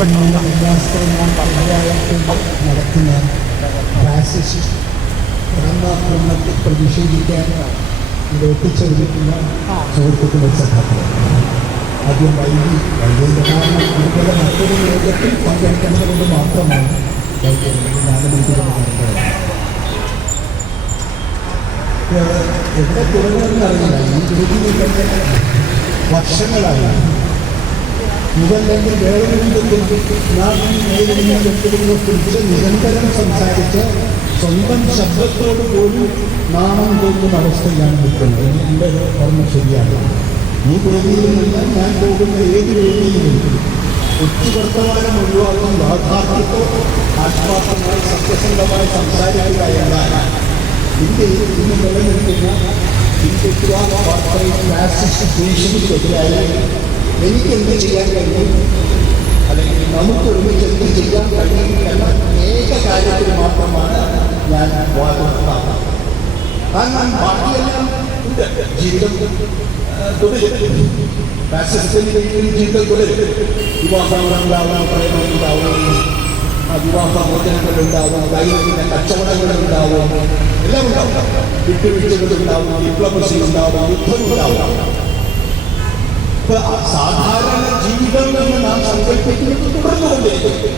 ഉല്ലാസങ്ങൾ പലരായത്തിൽ നടക്കുന്ന ഫാസിസ്റ്റ് ഭരണത്തെ പ്രതിഷേധിക്കാൻ ഇവിടെ ഒത്തുചേർന്നിട്ടുള്ള സുഹൃത്തുക്കളുടെ സഹായം ആദ്യം വൈകി വൈകിയ കാരണം ഇതുപോലെ മറ്റൊരു യോഗത്തിൽ പങ്കെടുക്കുന്നത് കൊണ്ട് മാത്രമാണ് വൈകിയത് നാല് മണിക്കൂർ എവിടെ തുടങ്ങുമെന്ന് അറിയില്ല ഈ രീതിയിൽ തന്നെ വർഷങ്ങളായി ഇതല്ലെങ്കിൽ വേറെന്തെങ്കിലും നാം നേരിടുന്ന വ്യക്തികളെ കുറിച്ച് നിരന്തരം സംസാരിച്ച് സ്വന്തം ശബ്ദത്തോട് പോലും നാണം തോന്നുന്ന അവസ്ഥയാണ് നിൽക്കുന്നത്. എന്റെ ഓർമ്മ ശരിയാണ്. ഈ വേദിയിൽ നിന്ന് ഞാൻ പോകുന്ന ഏത് വേദിയിലും ഉച്ചവർത്തമാനം വർത്തമാനം ഒഴിവാക്കി യാഥാർത്ഥ്യത്തോ ആശ്വാസമായി സത്യസന്ധമായി സംസാരിക്കുക എന്നാൽ ഇന്ത്യയിൽ ഇന്ന് നിലനിൽക്കുന്ന ഹിന്ദുത്വ കോർപ്പറേറ്റ് ഫാസിസ്റ്റ് ഭീഷണിക്കെതിരായി എനിക്ക് എന്ത് ചെയ്യാൻ കഴിയും? അല്ലെങ്കിൽ നമുക്ക് ഒരുമിച്ച് എന്ത് ചെയ്യാൻ കഴിയും എന്ന ഏക കാര്യത്തിൽ മാത്രമാണ് ഞാൻ വാദം കാരണം ബാക്കിയെല്ലാം ഉണ്ട്. ജീവിതം തുടരും ഫാസിസ്റ്റിന്റെ ജീവിതം തുടരും വിവാഹങ്ങൾ ഉണ്ടാവണം പ്രേമം ഉണ്ടാവണം ആ വിവാഹ ദൈനംദിന കച്ചവടങ്ങൾ ഉണ്ടാവും എല്ലാം ഉണ്ടാവും. വിട്ടുവീഴ്ചകൾ ഉണ്ടാവും ഡിപ്ലോമസി ഉണ്ടാവും യുദ്ധം ഉണ്ടാവും ഇപ്പൊ ആ സാധാരണ ജീവിതം എന്ന് നാം സങ്കല്പിക്കുന്നത് തുടർന്നുകൊണ്ടേയിരിക്കും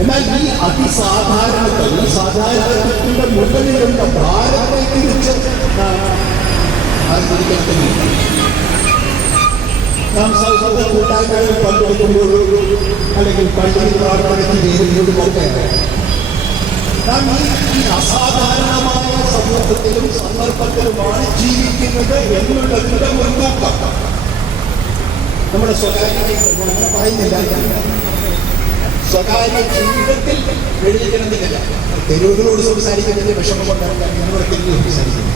എന്നാൽ ഈ അതിസാധാരണത ഈ സാധാരണത്തിന്റെ മുകളിലുള്ള ഭാരത്തെ തിരിച്ച് നാം അറിഞ്ഞിരിക്കാൻ കഴിയും നാം സൗഹൃദ കൂട്ടായ്മകളിൽ പങ്കെടുക്കുമ്പോഴും അല്ലെങ്കിൽ പള്ളിയിൽ പ്രാർത്ഥനയ്ക്ക് ചേരുമ്പോഴുമൊക്കെ നാം ഈ ഈ അസാധാരണമായ സമൂഹത്തിലും സന്ദർഭത്തിലുമാണ് ജീവിക്കുന്നത് എന്നുള്ളതിന്റെ മുൻതൂക്കം നമ്മുടെ സ്വകാര്യ ഞാൻ പറയുന്നില്ല. സ്വകാര്യ ജീവിതത്തിൽ എഴുതിക്കണമെന്നില്ല. തെരുവുകളോട് സംസാരിക്കുന്നതിന്റെ വിഷമം കൊണ്ടാണ് തെരുവ് സംസാരിക്കുന്നത്.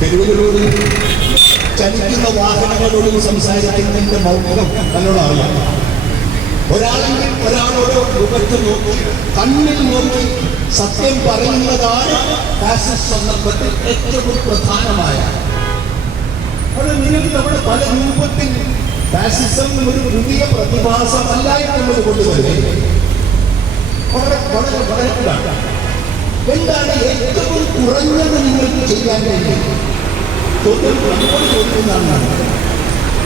തെരുവുകളോട് ചലിക്കുന്ന വാഹനങ്ങളോടും സംസാരിക്കുന്നതിന്റെ മൗനം നല്ലോണം അറിയാം ഒരാളെങ്കിൽ ഒരാളോട് മുഖത്ത് നോക്കി കണ്ണിൽ നോക്കി സത്യം പറയുന്നതാണ് ഫാസിസ്റ്റ് സന്ദർഭത്തിൽ ഏറ്റവും പ്രധാനമായ. അത് നിങ്ങൾക്ക് നമ്മുടെ പല രൂപത്തിൽ ഫാസിസം ഒരു പുതിയ പ്രതിഭാസമല്ല എന്നുള്ളത് കൊണ്ടുവരുന്നത്. എന്താണ് ഏറ്റവും കുറഞ്ഞത് നിങ്ങൾക്ക് ചെയ്യാൻ കഴിയും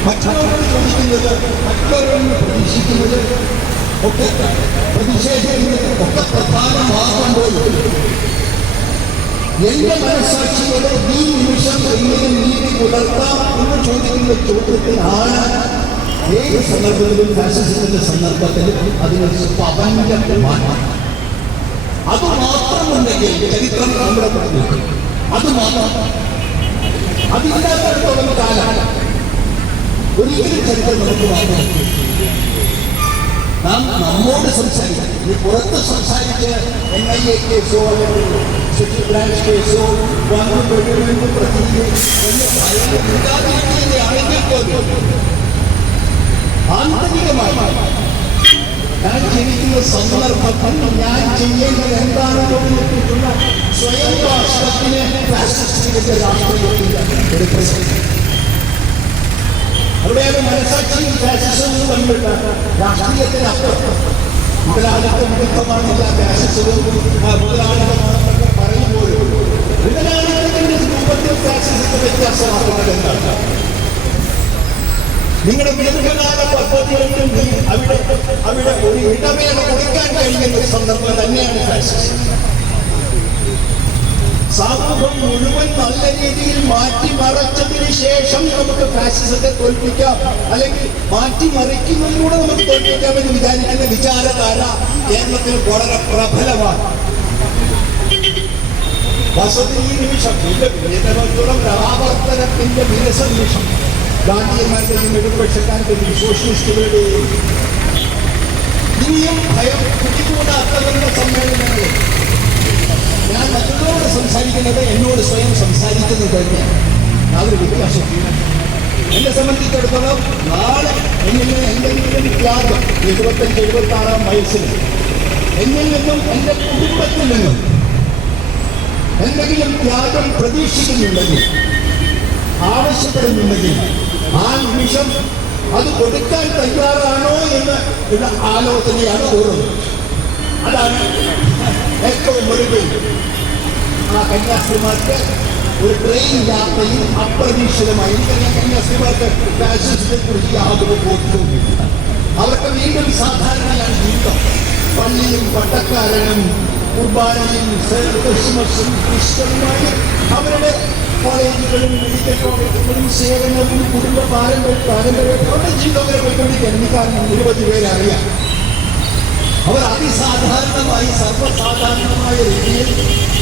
മറ്റുള്ളവർ ചോദിക്കുന്നത് മറ്റുള്ളവരോട് പ്രതീക്ഷിക്കുന്നത് ഒക്കെ പ്രതിഷേധിക്കുന്നത് ഒക്കെ പ്രധാനമാകുമ്പോൾ എന്റെ മനസ്സാക്ഷിയോട് ഈ നിമിഷം എങ്ങനെ നീതി പുലർത്താം എന്ന് ചോദിക്കുന്ന ചോദ്യത്തിനാണ് ഏത് സന്ദർഭത്തിലും ഫാസിസത്തിന്റെ സന്ദർഭത്തിലും അതിന് പവഞ്ചമാണ് അത് മാത്രമുണ്ടെങ്കിൽ ചരിത്രം നമ്മുടെ പറഞ്ഞു അത് മാത്രം. അതില്ലാത്തടത്തോളം കാലം ഒരിക്കലും ചരിത്രം നമുക്ക് മാത്രം നാം നമ്മോട് സംസാരിക്കണം. ഈ പുറത്ത് സംസാരിച്ച് എൻ ഐ എ കേസോ അല്ലെങ്കിൽ സ്പെഷ്യൽ ബ്രാഞ്ച് കേസോ വന്നു പെടുമെന്ന് പ്രതിനിധി എന്ന് ഭയമില്ലാതിരിക്കുകയാണെങ്കിൽ പോലും ആന്തരികമായി ഞാൻ ജനിക്കുന്ന സന്ദർഭത്തിൽ ഞാൻ ചെയ്യേണ്ടത് എന്താണെന്ന് സ്വയം രാഷ്ട്രത്തിന് ഫാസിസ്റ്റിന്റെ രാഷ്ട്രീയത്തിന്റെ ഒരു പ്രശ്നം. അവിടെയാണ് മനസാക്ഷിയും ഫാസിസവും തമ്മിലുള്ള രാഷ്ട്രീയത്തിനപ്പുറം മുതലാളിത്ത വിരുദ്ധമാണില്ല ഫാസിസവും മുതലാളിത്തമാണെന്നൊക്കെ പറയുമ്പോഴും മുതലാളിത്തത്തിന്റെ രൂപത്തിൽ ഫാസിസത്തെ വ്യത്യാസമാക്കുന്നത് എന്താണ്? നിങ്ങളുടെ ദീർഘകാല പദ്ധതികൾക്കും അവിടെ അവിടെ ഒരു ഇടവേള കൊടുക്കാൻ കഴിയുന്ന സന്ദർഭം തന്നെയാണ് ഫാസിസം സമൂഹം മുഴുവൻ നല്ല രീതിയിൽ മാറ്റിമറച്ചതിന് ശേഷം നമുക്ക് ഫാസിസത്തെ തോൽപ്പിക്കാം. അല്ലെങ്കിൽ മാറ്റിമറിക്കുന്നതിലൂടെ നമുക്ക് തോൽപ്പിക്കാമെന്ന് വിചാരിക്കുന്ന വിചാരധാര കേരളത്തിൽ വളരെ പ്രബലമാണ്. വസതി നിമിഷം ആവർത്തനത്തിന്റെ വിരസ നിമിഷം. ഗാന്ധിയന്മാരുടെയും ഇടതുപക്ഷക്കാരുടെയും സോഷ്യലിസ്റ്റുകളുടെയും ഇനിയും ഭയം കുടികൂടാത്തവരുടെ സമ്മേളനങ്ങളിൽ ഞാൻ മറ്റുള്ളവരോട് സംസാരിക്കുന്നത് എന്നോട് സ്വയം സംസാരിക്കുന്നത് തന്നെയാണ്. യാതൊരു വ്യത്യാസം എന്നെ സംബന്ധിച്ചിടത്തോളം നാളെ എന്നിൽ നിന്ന് എന്തെങ്കിലും ത്യാഗം എഴുപത്തഞ്ച് എഴുപത്തി ആറാം വയസ്സിൽ എന്നിൽ നിന്നും എന്റെ കുടുംബത്തിൽ നിന്നും എന്തെങ്കിലും ത്യാഗം പ്രതീക്ഷിക്കുന്നുണ്ടെങ്കിൽ ആവശ്യപ്പെടുന്നുണ്ടെങ്കിൽ ആ നിമിഷം അത് കൊടുക്കാൻ തയ്യാറാണോ എന്ന് ആലോചനയാണ് ഓർമ്മ അതാണ് ഏറ്റവും ഒടുവിൽ ആ കന്യാസ്ത്രീമാർക്ക് ഒരു ട്രെയിൻ യാത്രയിൽ അപ്രതീക്ഷിതമായി എനിക്കറിയാം കന്യാസ്ത്രീമാർക്ക് ഫാഷൻസിനെ കുറിച്ച് യാതൊരു ബോധ്യവുമില്ല. അവർക്ക് വീണ്ടും സാധാരണയാണ് ജീവിതം. പള്ളിയും പട്ടക്കാരനും കുർബാനയും ക്രിസ്മസും ക്രിസ്ത്യനുമായി അവരുടെ കോളേജുകളും മെഡിക്കൽ കോളേജുകളും സേവനവും കുടുംബ പാരമ്പര്യ പാരമ്പര്യം അവരുടെ ജീവിതം പോയിക്കൊണ്ടിരിക്കുകയാണ് എനിക്ക് കാരണം നിരവധി പേരെ അറിയാം. അവർ അതിസാധാരണമായി സർവസാധാരണമായ രീതിയിൽ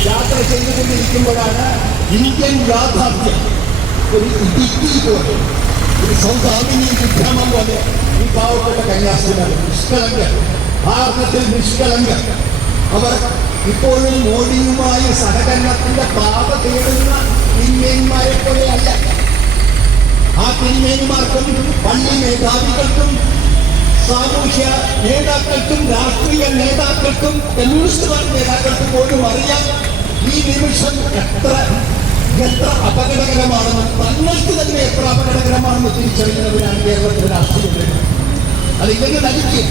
യാത്ര ചെയ്തുകൊണ്ടിരിക്കുമ്പോഴാണ് ഇന്ത്യൻ യാഥാർത്ഥ്യം ഒരു ഇടുക്കി പോലെ ഒരു സൗദാമിനി വിഭ്രമം പോലെ ഈ പാവപ്പെട്ട കന്യാസ്ത്രീകൾ നിഷ്കളങ്കർ ഭാരതത്തിൽ നിഷ്കളങ്കർ. അവർ ഇപ്പോഴും മോഡിയുമായി സഹകരണത്തിന്റെ പാത തേടുന്ന തിന്മേന്മാരെ പോലെയല്ല. ആ തിന്മേന്മാർക്കും പള്ളി മേധാവികൾക്കും സാമൂഹ്യ നേതാക്കൾക്കും രാഷ്ട്രീയ നേതാക്കൾക്കും കമ്മ്യൂണിസ്റ്റ് നേതാക്കൾക്കും പോലും അറിയാം ഈ നിമിഷം എത്ര എത്ര അപകടകരമാണെന്ന് തങ്ങൾക്ക് തന്നെ എത്ര അപകടകരമാണെന്ന് തിരിച്ചറിയുന്നവരാണ് കേരളത്തിലെ രാഷ്ട്രീയത്തിൽ അത് ഇങ്ങനെ നടിക്കും.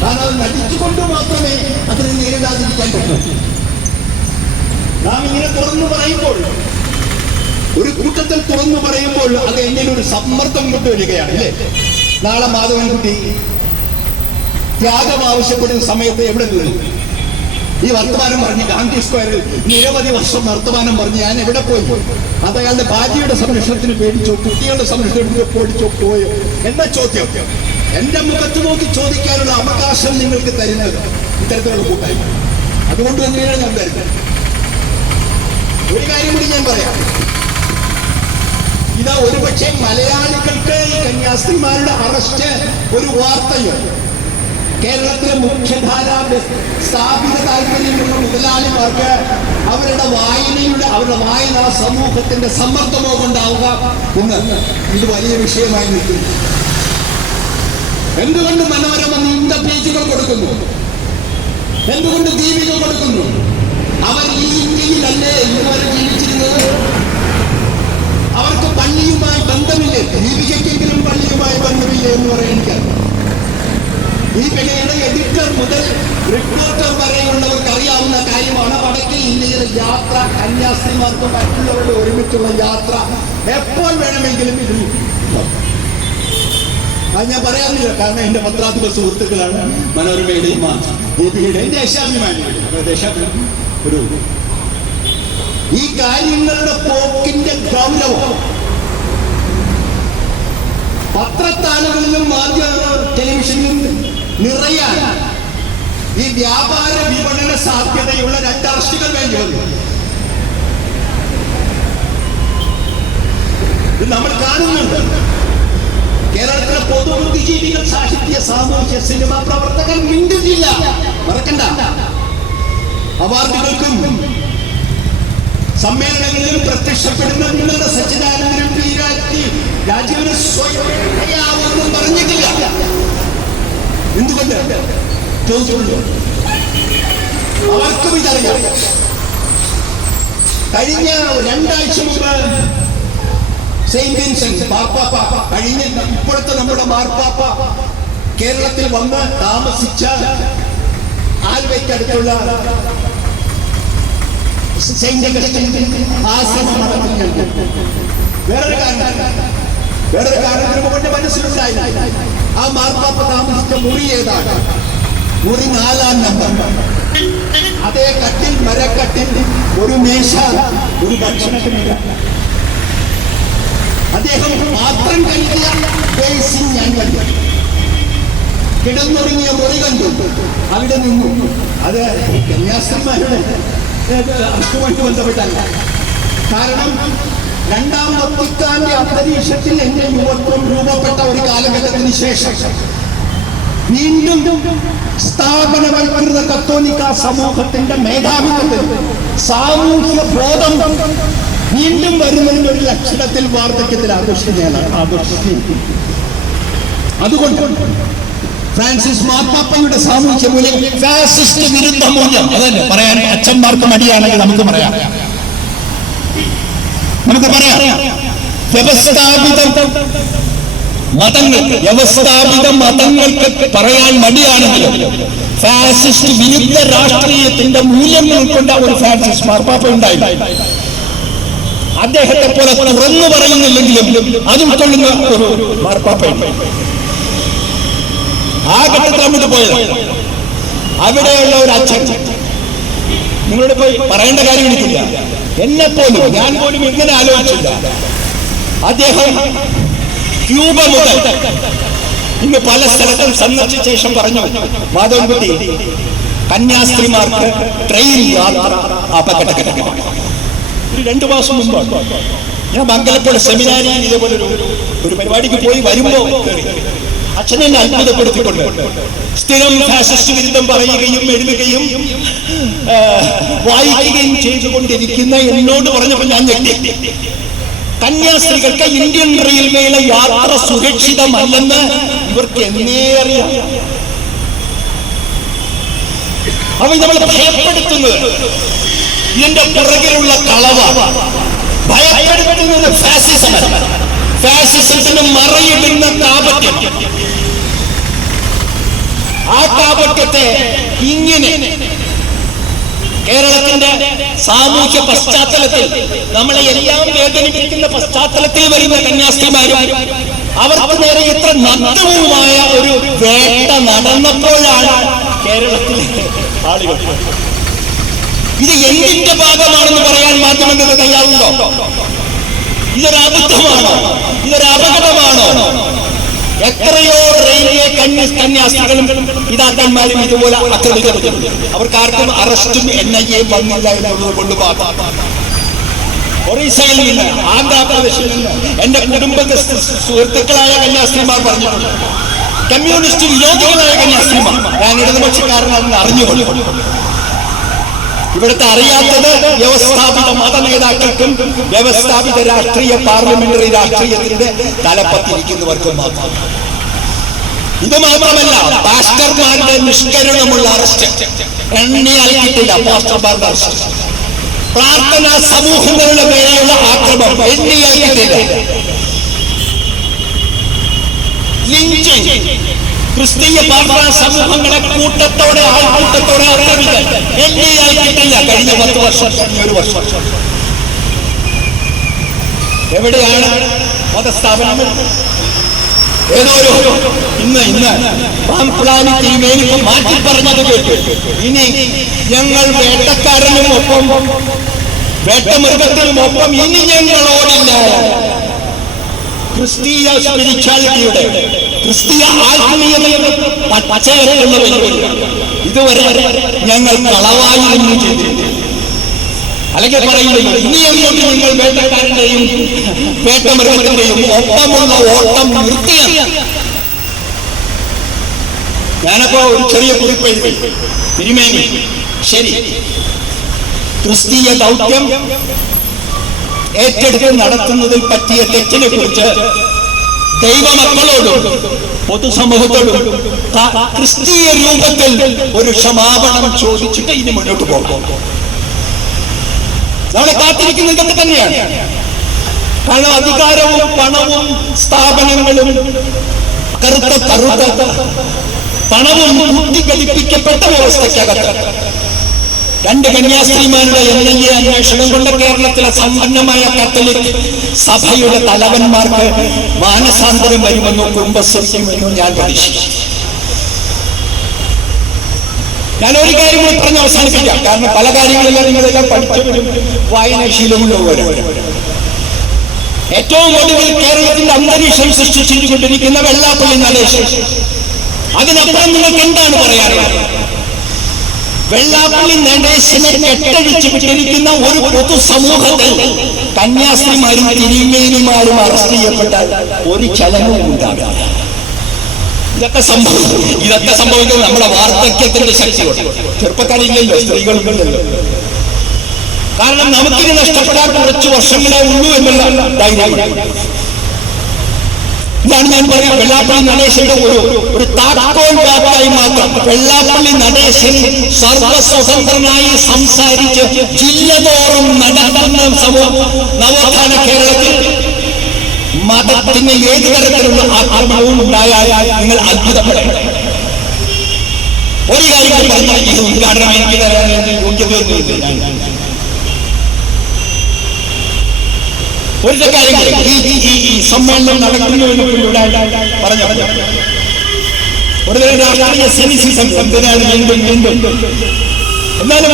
കാരണം അത് നടിച്ചുകൊണ്ട് മാത്രമേ അതിനെ നേരിടാതിരിക്കാൻ പറ്റൂ. നാം ഇങ്ങനെ തുറന്നു പറയുമ്പോൾ ഒരു കൂട്ടത്തിൽ തുറന്നു പറയുമ്പോൾ അത് എന്നിൽ ഒരു സമ്മർദ്ദം കൊണ്ടുവരികയാണ് അല്ലേ? നാളെ മാധവൻകുട്ടി ത്യാഗം ആവശ്യപ്പെടുന്ന സമയത്ത് എവിടെ നിന്നു ഈ വർത്തമാനം പറഞ്ഞ് ഗാന്ധി സ്ക്വയറിൽ നിരവധി വർഷം വർത്തമാനം പറഞ്ഞ് ഞാൻ എവിടെ പോയി? അത് അയാളുടെ ഭാര്യയുടെ സംരക്ഷണത്തിന് പേടിച്ചോ കുട്ടികളുടെ സംരക്ഷണത്തിന് പേടിച്ചോ പോയോ? എന്ന ചോദ്യം. എന്റെ മുഖത്ത് നോക്കി ചോദിക്കാനുള്ള അവകാശം നിങ്ങൾക്ക് തരുന്നത് ഇത്തരത്തിലുള്ള കൂട്ടായ്മ. അതുകൊണ്ട് തന്നെയാണ് ഞാൻ തരുന്നത് ഒരു കാര്യം കൂടി ഞാൻ പറയാം. ഇതാ ഒരുപക്ഷെ മലയാളികൾക്ക് കന്യാസ്ത്രീമാരുടെ അറസ്റ്റ് ഒരു വാർത്തയോ കേരളത്തിലെ മുഖ്യധാര സ്ഥാപിത താല്പര്യമുള്ള മുതലാളിമാർക്ക് അവരുടെ വായനയുടെ അവരുടെ വായന സമൂഹത്തിന്റെ സമ്മർദ്ദമോ കൊണ്ടാവുക എന്ന് ഇത് വലിയ വിഷയമായി നിൽക്കുന്നു. എന്തുകൊണ്ട് മനോരമ നീണ്ട പേജുകൾ കൊടുക്കുന്നു? എന്തുകൊണ്ട് ദീപിക കൊടുക്കുന്നു? അവർ ഈ ഇന്ത്യയിലല്ലേ ഇതുവരെ ജീവിച്ചിരുന്നത്? അവർക്ക് പള്ളിയുമായി ബന്ധമില്ലേ? ദീപികയ്ക്കെങ്കിലും പള്ളിയുമായി ബന്ധമില്ലേ എന്ന് പറയുന്നത് ദീപികയുടെ എഡിറ്റർ മുതൽ റിപ്പോർട്ടർ വരെയുള്ളവർക്ക് അറിയാവുന്ന കാര്യമാണ് വടക്കേ ഇന്ത്യയിലെ യാത്ര കന്യാസ്ത്രീമാർക്ക് മറ്റുള്ളവരുടെ ഒരുമിച്ചുള്ള യാത്ര. എപ്പോൾ വേണമെങ്കിലും ഇതിൽ അത് ഞാൻ പറയാറില്ല കാരണം എന്റെ പത്രാധിപ സുഹൃത്തുക്കളാണ് മനോരമയുടെയും ദീപികയുടെയും ദേശാഭിമാനിയുടെ ദേശാഭിമാനി ഒരു ഈ കാര്യങ്ങളുടെ പോക്കിന്റെ ഗൗരവം. പത്രത്താലുകളിലും മാധ്യമ ടെലിവിഷനിലും നിറയാൻ ഈ വ്യാപാര വിപണന സാധ്യതയുള്ള രണ്ട് വേണ്ടി വന്നു. നമ്മൾ കാണുന്നുണ്ട്. കേരളത്തിലെ പൊതുബുദ്ധിജീവികൾ സാഹിത്യ സാമൂഹ്യ സിനിമ പ്രവർത്തകർ മിണ്ടുന്നില്ല. മറക്കണ്ട. അവാർഡുകൾക്കും സമ്മേളനങ്ങളിലും പ്രത്യക്ഷപ്പെടുന്ന നിങ്ങളുടെ സച്ചിദാനന്ദനും പി രാജി രാജീവിന് പറഞ്ഞിട്ടില്ല. എന്തുകൊണ്ട്? ചോദിച്ചുള്ളൂ അവർക്കും ഇതറിയാം. കഴിഞ്ഞ രണ്ടാഴ്ച മുമ്പ് സെയിന്റ് വിൻസെന്റ് മാർപ്പാപ്പ കഴിഞ്ഞ ഇപ്പോഴത്തെ നമ്മുടെ മാർപ്പാപ്പ കേരളത്തിൽ വന്ന് താമസിച്ച ആൽവയ്ക്കടുത്തുള്ള ആശ്രമ മഠത്തിൽ ഞാൻ വേറൊരു കാരണം. വേറൊരു കാരണം നമ്മുടെ മനസ്സിലുണ്ടായി. ആ മാർപ്പാപ്പ താമസിച്ച മുറി ഏതാണ്? മുറി നാലാം നമ്പർ. അതേ കട്ടിൽ മരക്കട്ടിൽ ഒരു മേശ ഒരു ഭക്ഷണത്തിനില്ല. അദ്ദേഹം മാത്രം കഴുകിയ ബേസിൻ ഞാൻ കണ്ടു. കിടന്നുറങ്ങിയ മുറി കണ്ടു. അവിടെ നിന്നു. അത് കന്യാസ്ത്രീമാരുടെ അസുഖമായിട്ട് ബന്ധപ്പെട്ടല്ല കാരണം രണ്ടാം വത്തിക്കാന്റെ അന്തരീക്ഷത്തിൽ എന്റെ യുവത്വം രൂപപ്പെട്ട ഒരു കാലഘട്ടത്തിന് ശേഷം വീണ്ടും സ്ഥാപനവൽകൃത കത്തോലിക്ക സമൂഹത്തിന്റെ മേധാവിത്വത്തിൽ സാമൂഹ്യ ബോധം വീണ്ടും വരുന്നതിന്റെ ഒരു ലക്ഷണത്തിൽ വാർദ്ധക്യത്തിൽ ആഘോഷിക്കുകയാണ് ആഘോഷിക്കുന്നത് അതുകൊണ്ട് ഫ്രാൻസിസ് മാർപ്പാപ്പയുടെ സാമൂഹ്യ മൂല്യം ഫാസിസ്റ്റ് വിരുദ്ധ മൂല്യം. അതല്ലേ? പറയാൻ അച്ഛന്മാർക്ക് മടിയാണെങ്കിൽ നമുക്ക് പറയാം. നമുക്ക് പറയാം. വ്യവസ്ഥാപിത മതങ്ങൾ വ്യവസ്ഥാപിത മതങ്ങൾക്ക് പറയാൻ മടിയാണെങ്കിലും ഫാസിസ്റ്റ് വിരുദ്ധ രാഷ്ട്രീയത്തിന്റെ മൂല്യങ്ങൾ ഉൾക്കൊണ്ട ഒരു ഫാസിസ്റ്റ് മാർപ്പാപ്പ ഉണ്ടായിരുന്നു അദ്ദേഹത്തെ പോലെ തുറന്നു പറയുന്നില്ലെങ്കിലും അത് ഉൾക്കൊള്ളുന്ന ഒരു മാർപ്പാപ്പയുണ്ട് ആ ഘട്ടത്തിൽ അങ്ങോട്ട് പോയത്. അവിടെയുള്ള ഒരു അച്ഛൻ. നിങ്ങളോട് പോയി പറയേണ്ട കാര്യം എനിക്കില്ല. എന്നെ പോലും ഞാൻ പോലും ഇങ്ങനെ ആലോചിച്ചില്ല. അദ്ദേഹം ക്യൂബ മുതൽ ഇന്ന് പല സ്ഥലത്തും സന്ദർശിച്ച ശേഷം പറഞ്ഞു മാധവൻകുട്ടി കന്യാസ്ത്രീമാർക്ക് ട്രെയിൻ യാത്ര അപകടകരമാണ്. ഒരു രണ്ടു മാസം മുമ്പ് ഞാൻ മംഗലപ്പുഴ സെമിനാരിയിൽ ഇതേപോലെ ഒരു പരിപാടിക്ക് പോയി വരുമ്പോ. അച്ഛനെ അത്ഭുതപ്പെടുത്തിക്കൊണ്ട് സ്ഥിരം ഫാസിസ്റ്റ് വിരുദ്ധം പറയുകയും എഴുതുകയും വായിക്കുകയും ചെയ്തുകൊണ്ടിരിക്കുന്ന എന്നോട് പറഞ്ഞപ്പോൾ ഞാൻ ഞെട്ടി. കന്യാസ്ത്രീകൾക്ക് ഇന്ത്യൻ റെയിൽവേയിലെ യാത്ര സുരക്ഷിതമല്ലെന്ന് ഇവർക്ക് എന്നേ അറിയാം. അവ നമ്മൾ ഭയപ്പെടുത്തുന്നത് ഇതിന്റെ പുറകിലുള്ള കളവ. ഭയപ്പെടുത്തുന്നത് ഫാസിസം ഫാസിസത്തിന് മറയിടുന്ന കാപട്യം ആ കാപട്യത്തെ ഇങ്ങനെ കേരളത്തിന്റെ സാമൂഹ്യ പശ്ചാത്തലത്തിൽ നമ്മളെ എല്ലാം വേദനിപ്പിക്കുന്ന പശ്ചാത്തലത്തിൽ വരുന്ന കന്യാസ്ത്രീമാരും അവർക്ക് നേരെ ഇത്ര നഗ്നവുമായ ഒരു വേട്ട നടന്നപ്പോഴാണ് കേരളത്തിലെ ആളുകൾ. ഇത് എന്തിന്റെ ഭാഗമാണെന്ന് പറയാൻ മാധ്യമങ്ങൾക്ക് തയ്യാറുണ്ടോ? ഇതൊരു അബദ്ധമാണോ? അപകടമാണോ? എത്രയോ റെയിൽവേ കന്യ കന്യാസ്ത്രീകളും പിതാക്കന്മാരും ഇതുപോലെ ആക്രമിക്കപ്പെട്ടിട്ടുണ്ട് അവർക്ക് ആർക്കും അറസ്റ്റും എൻ ഐ എയും വന്നില്ല എന്നുള്ളത് കൊണ്ട് ഒറീസയിൽ നിന്ന് ആന്ധ്രാപ്രദേശിൽ നിന്ന് എന്റെ കുടുംബത്തെ സുഹൃത്തുക്കളായ കന്യാസ്ത്രീമാർ പറഞ്ഞിട്ടുണ്ട് കമ്മ്യൂണിസ്റ്റ് വിരോധികളായ കന്യാസ്ത്രീമാർ. ഞാൻ ഇടതുപക്ഷക്കാരനാണെന്ന് അറിഞ്ഞുകൊണ്ട്. ഇവിടുത്തെ അറിയാത്തത് വ്യവസ്ഥാപിത മത നേതാക്കൾക്കും വ്യവസ്ഥാപിത രാഷ്ട്രീയ പാർലമെന്ററി രാഷ്ട്രീയത്തിന്റെ തലപ്പത്തിരിക്കുന്നവർക്കും മാത്രം. ഇത് മാത്രമല്ല പാസ്റ്റർമാരുടെ നിഷ്കരണമുള്ള അറസ്റ്റ്. എണ്ണിയാൽ പാസ്റ്റർമാരുടെ അറസ്റ്റ്. പ്രാർത്ഥനാ സമൂഹങ്ങളുടെ മേലെയുള്ള ആക്രമം എണ്ണിയാൽ ക്രിസ്തീയ പ്രാർത്ഥനാ സമൂഹങ്ങളെ കൂട്ടത്തോടെ ആൾക്കൂട്ടത്തോടെ ആക്രമിക്കാൻ എണ്ണിയാൽ കിട്ടില്ല കഴിഞ്ഞ പത്ത് വർഷം ഒരു വർഷം. എവിടെയാണ് മതസ്ഥാപനങ്ങൾ? ഏതോ ഇന്ന് ഇന്ന് മാറ്റി പറഞ്ഞത് കേട്ടു. ഇനി ഞങ്ങൾ വേട്ടക്കാരനും ഒപ്പം വേട്ടമൃഗത്തിനും ഒപ്പം ഇനി ഞങ്ങളോടില്ല. ക്രിസ്തീയ സ്പിരിച്വാലിറ്റിയുടെ ക്രിസ്തീയ ആത്മീയതയുടെ പച്ചയറയുള്ള വെല്ലുവിളി ഇതുവരെ ഞങ്ങൾ ചെയ്തിരുന്നു അല്ലെങ്കിൽ പറയുന്നു ഇനി അങ്ങോട്ട് നിങ്ങൾ വേട്ടക്കാരന്റെയും വേട്ടമൃഗത്തിന്റെയും ഒപ്പമുള്ള ഓട്ടം നിർത്തിയ ഞാനപ്പോ ഒരു ചെറിയ കുറിപ്പ് എഴുതി. തിരുമേനി. ശരി. ക്രിസ്തീയ ദൗത്യം ഏറ്റെടുത്ത് നടത്തുന്നതിൽ പറ്റിയ തെറ്റിനെ കുറിച്ച് ദൈവമക്കളോടും പൊതുസമൂഹത്തോടും ക്രിസ്തീയ രൂപത്തിൽ ഒരു ക്ഷമാപണം ചോദിച്ചിട്ട് ഇനി മുന്നോട്ട് പോകും നമ്മളെ കാത്തിരിക്കുന്നത് തന്നെയാണ്. കാരണം അധികാരവും പണവും സ്ഥാപനങ്ങളും കറുത്ത കറുത്ത പണവും കൂട്ടിക്കലിപ്പിക്കപ്പെട്ട വ്യവസ്ഥയ്ക്കകത്ത് രണ്ട് കന്യാസ്ത്രീമാരുടെ എൻ ഐ എ അന്വേഷണം കൊണ്ട് കേരളത്തിലെ സമ്പന്നമായ കത്തലിക് സഭയുടെ തലവന്മാർക്ക് മാനസാന്തരം വരുമെന്നോ കുംഭസ്വരിക്കുമെന്നോ ഞാൻ പ്രതീക്ഷിച്ചു ഞാൻ ഒരു കാര്യം കൂടി പറഞ്ഞ് അവസാനിപ്പിക്കാം. കാരണം പല കാര്യങ്ങളിലും നിങ്ങളെല്ലാം പഠിച്ചവരും വായനാശീലമുള്ളവരും ഏറ്റവും ഒടുവിൽ കേരളത്തിന്റെ അന്തരീക്ഷം സൃഷ്ടിച്ചുകൊണ്ടിരിക്കുന്ന വെള്ളാപ്പള്ളി നടേശൻ. അതിനപ്പുറം നിങ്ങൾക്ക് എന്താണ് പറയാനുള്ളത്? വെള്ളാപ്പള്ളി നടേശനെ കെട്ടഴിച്ചു വിട്ടിരിക്കുന്ന ഒരു പൊതു സമൂഹത്തിൽ കന്യാസ്ത്രീമാരും തിരിമേനിമാരും അറസ്റ്റ് ചെയ്യപ്പെട്ടാൽ ഒരു ചലനവും ഉണ്ടാകില്ല ഇതൊക്കെ സംഭവിക്കും ഇതൊക്കെ സംഭവിക്കുന്നത് നമ്മുടെ വാർദ്ധക്യത്തിന്റെ ശക്തിയുണ്ട് ചെറുപ്പക്കാരില്ലല്ലോ സ്ത്രീകളുണ്ടല്ലോ. കാരണം നമുക്കിത് നഷ്ടപ്പെടാൻ കുറച്ച് വർഷങ്ങളെ ഉള്ളൂ എന്നുള്ള ധൈര്യം ഇതാണ് ഞാൻ പറഞ്ഞ വെള്ളാപ്പള്ളി നടേശന്റെ ഒരു ഒരു താക്കോൽ വാക്കായി മാത്രം. വെള്ളാപ്പള്ളി നടേശൻ സർവസ്വതന്ത്രനായി സംസാരിച്ച് ജില്ലതോറും നടന്ന സമൂഹം നവോത്ഥാന കേരളത്തിൽ മതത്തിന് ഏത് തരത്തിലുള്ള ആക്രമണവും ഉണ്ടായാൽ നിങ്ങൾ അത്ഭുതപ്പെടണം ഒരു കാര്യം പറഞ്ഞാൽ ഇത് ഉദ്ഘാടനം എനിക്ക് തരാൻ യോഗ്യതയൊന്നുമില്ല ഞാൻ ഒരു ഈ സമ്മേളനം നടക്കുന്നതിന് പറഞ്ഞു ഒരു രാഷ്ട്രീയ സെനിസിസം എന്തിനാണ് വീണ്ടും വീണ്ടും? എന്നാലും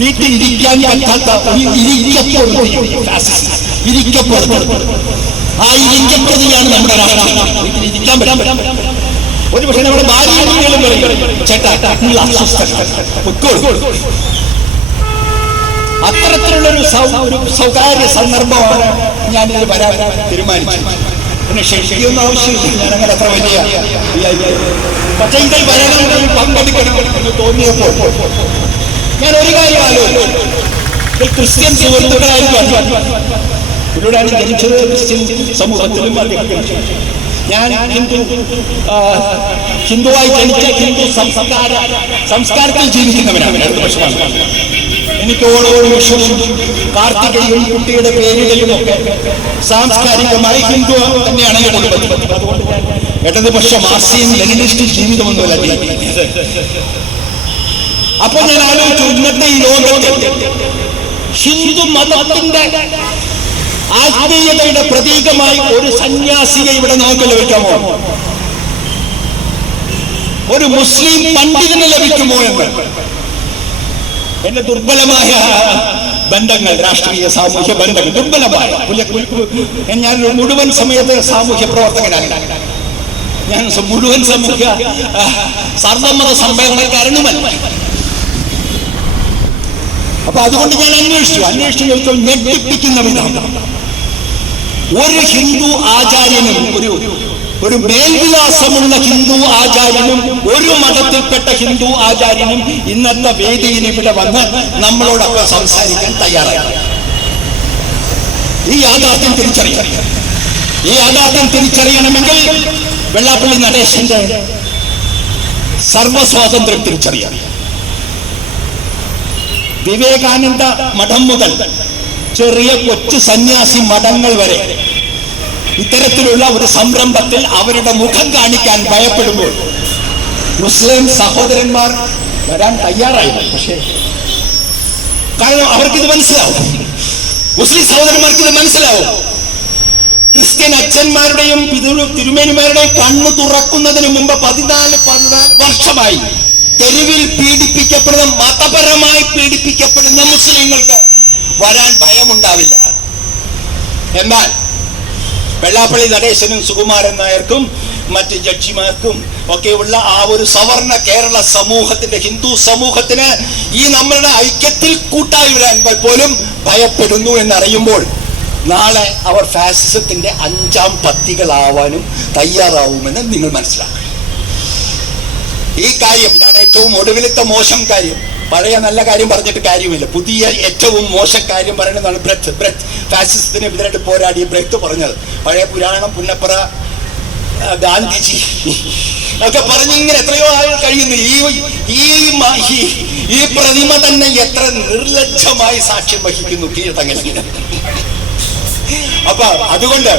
വീട്ടിൽ ഇരിക്കാൻ പറ്റാത്ത ഇരിക്കപ്പുറത്ത് ആ ഇരിക്കപ്രതിയാണ് നമ്മുടെ രാഷ്ട്രീയം ഇരിക്കാൻ പറ്റാൻ ഒരു പക്ഷേ നമ്മുടെ പറയും ചേട്ടാ നിങ്ങൾ അസ്വസ്ഥ. പൊക്കോളൂ അത്തരത്തിലുള്ള ഒരു സൗ- ഒരു സ്വകാര്യ സന്ദർഭമാണ് ഞാൻ ഇത് വരാൻ തീരുമാനിച്ചത്. പിന്നെ ക്ഷണിക്കൊന്നും ആവശ്യമില്ല. ഞാൻ അങ്ങനെ അത്ര വലിയ. പക്ഷേ ഇതിൽ വരണം പങ്കെടുക്കണം എന്ന് തോന്നിയപ്പോൾ ഞാൻ ഒരു കാര്യം ആലോചിച്ചു. ക്രിസ്ത്യൻ സുഹൃത്തുക്കളായിരിക്കും ഇവിടെയാണ് ജനിച്ചത് ക്രിസ്ത്യൻ സമൂഹത്തിലും അദ്ദേഹം. ഞാൻ ഹിന്ദു ഹിന്ദുവായി ജനിച്ച ഹിന്ദു സംസ്കാര സംസ്കാരത്തിൽ ജീവിക്കുന്നവനാണ്. ഇടതുപക്ഷമാണ് ഓണവും വിഷുവും കാർത്തികയും കുട്ടിയുടെ പേരിടലും ഒക്കെ സാംസ്കാരികമായി ഹിന്ദു തന്നെയാണ് കുടുംബത്തിൽ അതുകൊണ്ട് ഇടതുപക്ഷ മാർസിയം ലെനിനിസ്റ്റ് ജീവിതമൊന്നുമല്ല അപ്പോൾ ഞാൻ ആലോചിച്ചു ഇന്നത്തെ ഈ ലോകത്തിൽ ഹിന്ദു മതത്തിന്റെ ആത്മീയതയുടെ പ്രതീകമായി ഒരു സന്യാസിയെ ഇവിടെ നമുക്ക് ലഭിക്കാമോ? ഒരു മുസ്ലിം പണ്ഡിതന് ലഭിക്കുമോ എന്ന്? എന്റെ ദുർബലമായ ബന്ധങ്ങൾ രാഷ്ട്രീയ സാമൂഹ്യ ബന്ധങ്ങൾ ദുർബലമായ. ഞാൻ മുഴുവൻ സമയത്ത് സാമൂഹ്യ പ്രവർത്തകനാണ്. ഞാൻ മുഴുവൻ സാമൂഹ്യ സർവമത സമ്മേളനക്കാരനുമല്ല. അപ്പൊ അതുകൊണ്ട് ഞാൻ അന്വേഷിച്ചു. അന്വേഷിച്ചു ഞെട്ടിപ്പിക്കുന്ന വിധം. ഒരു ഹിന്ദു ആചാര്യനും ഒരു ഒരു മേൽവിലാസമുള്ള ഹിന്ദു ആചാര്യനും ഒരു മതത്തിൽപ്പെട്ട ഹിന്ദു ആചാര്യനും ഇന്നത്തെ വേദിയിൽ ഇവിടെ വന്ന് നമ്മളോടൊപ്പം സംസാരിക്കാൻ തയ്യാറായി. ഈ യാഥാർത്ഥ്യം തിരിച്ചറിയണം. ഈ യാഥാർത്ഥ്യം തിരിച്ചറിയണമെങ്കിൽ വെള്ളാപ്പള്ളി നടേശന്റെ സർവസ്വാതന്ത്ര്യം തിരിച്ചറിയാം വിവേകാനന്ദ മഠം മുതൽ ചെറിയ കൊച്ചു സന്യാസി മഠങ്ങൾ വരെ ഇത്തരത്തിലുള്ള ഒരു സംരംഭത്തിൽ അവരുടെ മുഖം കാണിക്കാൻ ഭയപ്പെടുമ്പോൾ മുസ്ലിം സഹോദരന്മാർ വരാൻ തയ്യാറായി പക്ഷേ കാരണം അവർക്കിത് മനസ്സിലാവും. മുസ്ലിം സഹോദരന്മാർക്ക് ഇത് മനസ്സിലാവും. ക്രിസ്ത്യൻ അച്ഛന്മാരുടെയും തിരുമേനിമാരുടെയും കണ്ണു തുറക്കുന്നതിന് മുമ്പ് പതിനാല് പതിനാല് വർഷമായി തെരുവിൽ പീഡിപ്പിക്കപ്പെടുന്ന മതപരമായി പീഡിപ്പിക്കപ്പെടുന്ന മുസ്ലിങ്ങൾക്ക് വരാൻ ഭയമുണ്ടാവില്ല. എന്നാൽ വെള്ളാപ്പള്ളി നടേശനും സുകുമാരൻ നായർക്കും മറ്റ് ജഡ്ജിമാർക്കും ഒക്കെയുള്ള ആ ഒരു സവർണ കേരള സമൂഹത്തിന്റെ ഹിന്ദു സമൂഹത്തിന് ഈ നമ്മളുടെ ഐക്യത്തിൽ കൂട്ടായി വരാൻ പോലും ഭയപ്പെടുന്നു എന്നറിയുമ്പോൾ നാളെ അവർ ഫാസിസത്തിന്റെ അഞ്ചാം പത്തികളാവാനും തയ്യാറാവുമെന്ന് നിങ്ങൾ മനസ്സിലാക്കണം. ഈ കാര്യം ഞാൻ ഏറ്റവും ഒടുവിലത്തെ മോശം കാര്യം പഴയ നല്ല കാര്യം പറഞ്ഞിട്ട് കാര്യമില്ല പുതിയ ഏറ്റവും മോശം കാര്യം പറയുന്നതാണ് ബ്രത്ത്. ബ്രത്ത്. ഫാസിസത്തിനെതിരായിട്ട് പോരാടിയ ബ്രത്ത് പറഞ്ഞത്. പഴയ പുരാണം പുന്നപ്പറ ഗാന്ധിജി ഒക്കെ പറഞ്ഞിങ്ങനെ എത്രയോ ആൾ കഴിയുന്നു. ഈ ഈ മാഹി ഈ- പ്രതിമ തന്നെ എത്ര നിർലജ്ജമായി സാക്ഷ്യം വഹിക്കുന്നു. കീഴത്തങ്ങനെ അപ്പൊ അതുകൊണ്ട്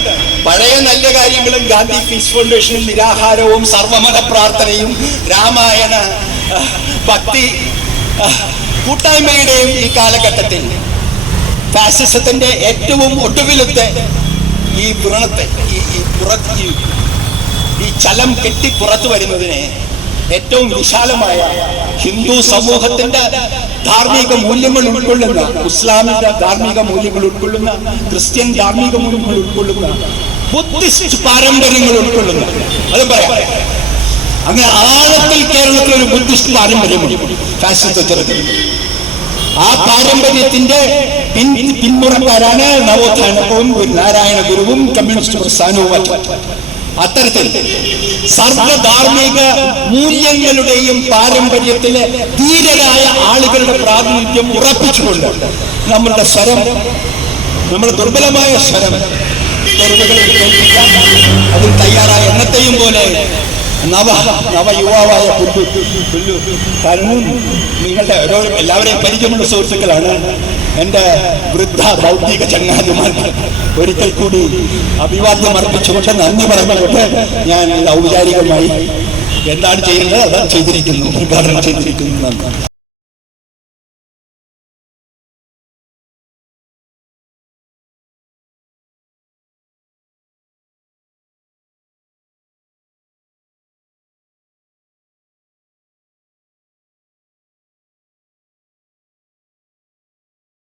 പഴയ നല്ല കാര്യങ്ങളും ഗാന്ധി പീസ് ഫൗണ്ടേഷനും നിരാഹാരവും സർവമത പ്രാർത്ഥനയും രാമായണ ഭക്തി കൂട്ടായ്മയുടെയും ഈ കാലഘട്ടത്തിൽ ഫാസിസത്തിന്റെ ഏറ്റവും ഒടുവിലത്തെ ഈ വ്രണത്തെ ഈ പുറത്ത് ഈ ചലം കെട്ടി പുറത്തു വരുന്നതിനെ ഏറ്റവും വിശാലമായ ഹിന്ദു സമൂഹത്തിന്റെ ധാർമ്മിക മൂല്യങ്ങൾ ഉൾക്കൊള്ളുന്ന ഇസ്ലാമിന്റെ ധാർമ്മിക മൂല്യങ്ങൾ ഉൾക്കൊള്ളുന്ന ക്രിസ്ത്യൻ ധാർമ്മിക മൂല്യങ്ങൾ ഉൾക്കൊള്ളുന്ന ബുദ്ധിസ്റ്റ് പാരമ്പര്യങ്ങൾ ഉൾക്കൊള്ളുന്ന അതും പറയാം. അങ്ങനെ ആഴത്തിൽ കേരളത്തിൽ ഒരു ബുദ്ധിസ്റ്റ് പാരമ്പര്യമുണ്ട്. ഫാസിസ്റ്റ് ചെറുത്തിൽ ആ പാരമ്പര്യത്തിന്റെ പിൻ പിന്മുറക്കാരാണ് നവോത്ഥാനവും നാരായണ ഗുരുവും കമ്മ്യൂണിസ്റ്റ് പ്രസ്ഥാനവും അത്തരത്തിൽ സർവധാർമ്മിക മൂല്യങ്ങളുടെയും പാരമ്പര്യത്തിലെ ധീരരായ ആളുകളുടെ പ്രാതിനിധ്യം ഉറപ്പിച്ചുകൊണ്ട് നമ്മളുടെ സ്വരം നമ്മുടെ ദുർബലമായ സ്വരം അതിൽ തയ്യാറായ എന്നത്തെയും നവ നവയുവാവായ പുല്ലു. പുല്ലു. കാരണം നിങ്ങളുടെ ഓരോ എല്ലാവരെയും പരിചയമുള്ള സുഹൃത്തുക്കളാണ് എന്റെ വൃദ്ധ ഭൗതിക ചങ്ങാതിമാർക്ക് ഒരിക്കൽ കൂടി അഭിവാദ്യം അർപ്പിച്ചുകൊണ്ട് നന്ദി പറഞ്ഞുകൊണ്ട് ഞാൻ ഔപചാരികമായി എന്താണ് ചെയ്യുന്നത്? അതാണ് ചെയ്തിരിക്കുന്നു. ഉദ്ഘാടനം ചെയ്തിരിക്കുന്നു.